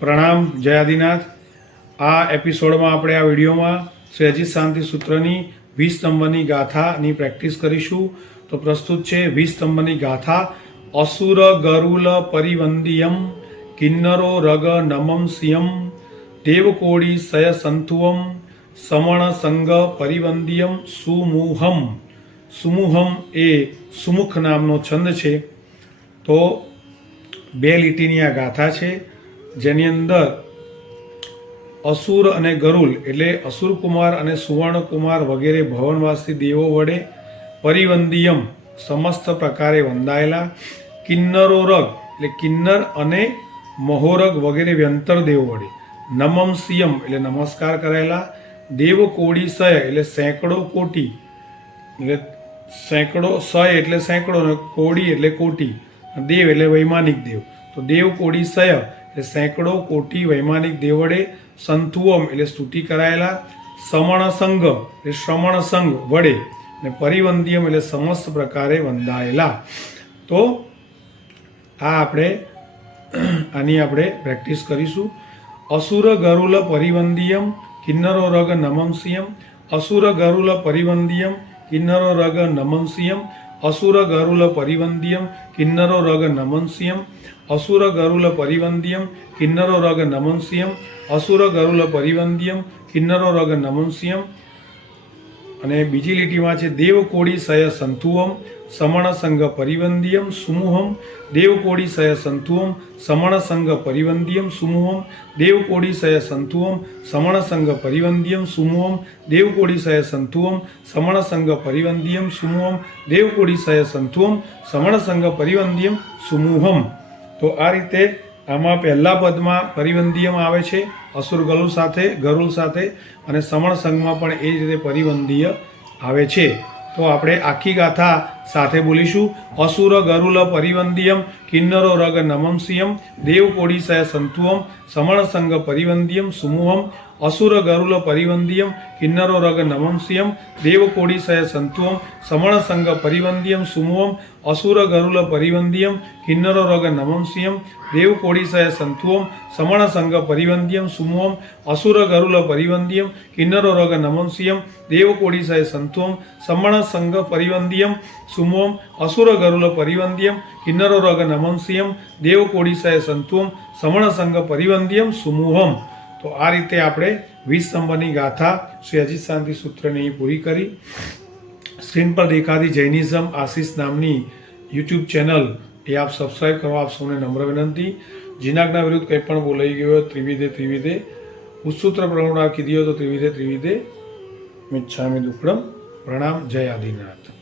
પ્રણામ જય આદિનાથ। આ એપિસોડમાં આપણે આ વિડીયોમાં શ્રી અજીત શાંતિ સૂત્રની 20 નંબરની ગાથાની પ્રેક્ટિસ કરીશું। તો પ્રસ્તુત છે 20 નંબરની ગાથા। અસુર ગરુલ પરિવંદિયમ કિન્નરો રગ નમમ સિયમ દેવકોડી સય સંતુવમ સમણ સંગ પરિવંદિયમ સુમુહમ। સુમુહમ એ સુમુખ નામનો છંદ છે। તો 2 લીટીની આ ગાથા છે, જેની અંદર અસુર અને ગરુલ એટલે અસુર કુમાર અને સુવર્ણ કુમાર વગેરે ભવનવાસી દેવો વડે પરિવંદિયમ સમસ્ત પ્રકારે વંદાયેલા, કિન્નરો રગ એટલે કિન્નર અને મહોરગ વગેરે વ્યંતર દેવો વડે નમમ સિયમ એટલે નમસ્કાર કરાયેલા, દેવ કોડી સય એટલે સેંકડો કોટી એટલે સેંકડો સય એટલે સેંકડો અને કોડી એટલે કોટી, દેવ એટલે વૈમાનિક દેવ, તો દેવ કોડી સય એટલે સેંકડો કોટી વૈમાનિક દેવ વડે સંતુવમ એટલે સ્તુતિ કરાયેલા, સમણ સંઘ એટલે શ્રમણ સંઘ વડે અને પરિવંદિયમ એટલે સમસ્ત પ્રકારે વંદાયેલા। તો આની આપણે પ્રેક્ટિસ કરીશું। અસુર ગરુલ પરિવંદિયમ કિન્નરો રગ નમમ સિયમ। અસુર ગરુલ પરિવંદિયમ કિન્નરો રગ નમમ સિયમ। અસુર ગરુલ પરિવંદિયમ કિન્નરો રગ નમન સિયમ। અસુર ગરુલ પરિવંદિયમ કિન્નરો રગ નમન સિયમ। અસુર ગરુલ પરિવંદિયમ કિન્નરો રગ નમન સિયમ। અને બીજી લીટીમાં છે દેવ કોડી સય સંતુવમ સમણ સંગ પરિવંદિયમ સુમુહમ। દેવ કોડી સય સંતુવમ સમણ સંગ પરિવંદિયમ સુમુહમ। દેવ કોડી સય સંતુવમ સમણ સંગ પરિવંદિયમ સુમુહમ। દેવ કોડી સય સંતુવમ સમણ સંગ પરિવંદિયમ સુમુહમ। દેવ કોડી સય સંતુવમ સમણ સંગ પરિવંદિયમ સુમુહમ। તો આ રીતે આમાં પહેલા પદમાં પરિવંદિયમ આવે છે અસુર ગરુલ સાથે, અને સમણ સંઘમાં પણ એ જ રીતે પરિવંદિય આવે છે। તો આપણે આખી ગાથા સાથે બોલીશું। અસુર ગરુલ પરિવંદિયમ કિન્નરો રગ નમમ સિયમ દેવ કોડી સય સંતુવમ સમણ સંગ પરિવંદિયમ સુમુહમ। અસુર ગરુલ પરિવંદિયમ કિન્નરો રગ નમમ સિયમ દેવ કોડી સય સંતુવમ સમણ સંગ પરિવંદિયમ સુમુહમ। અસુર ગરુલ પરિવંદિયમ કિન્નરો રગ નમમ સિયમ દેવ કોડી સય સંતુવમ સમણ સંગ પરિવંદિયમ સુમુહમ। અસુર ગરુલ પરિવંદિયમ કિન્નરો રગ નમમ સિયમ દેવ કોડી સય સંતુવમ સમણ સંગ પરિવંદિયમ સુમુહમ। અસુર ગરુલ પરિવંદિયમ કિન્નરો રગ નમમ સિયમ દેવ કોડી સય સંતુવમ સમણ સંગ પરિવંદિયમ સુમુહમ। તો આ રીતે આપણે 20 નંબરની ગાથા શ્રી અજીત શાંતિ સૂત્રની પૂરી કરી। સ્ક્રીન પર દેખાતી જૈનિઝમ આશીષ નામની યુટ્યુબ ચેનલ એ આપ સબસ્ક્રાઈબ કરવા આપ સૌને નમ્ર વિનંતી। જીનાગના વિરુદ્ધ કંઈ પણ બોલાઈ ગયો હોય ત્રિવિધે ઉત્સૂત્ર પ્રવૃત્તિ કીધી હોય તો ત્રિવિધે મિચ્છામિ દુક્કડમ। પ્રણામ, જય આદિનાથ।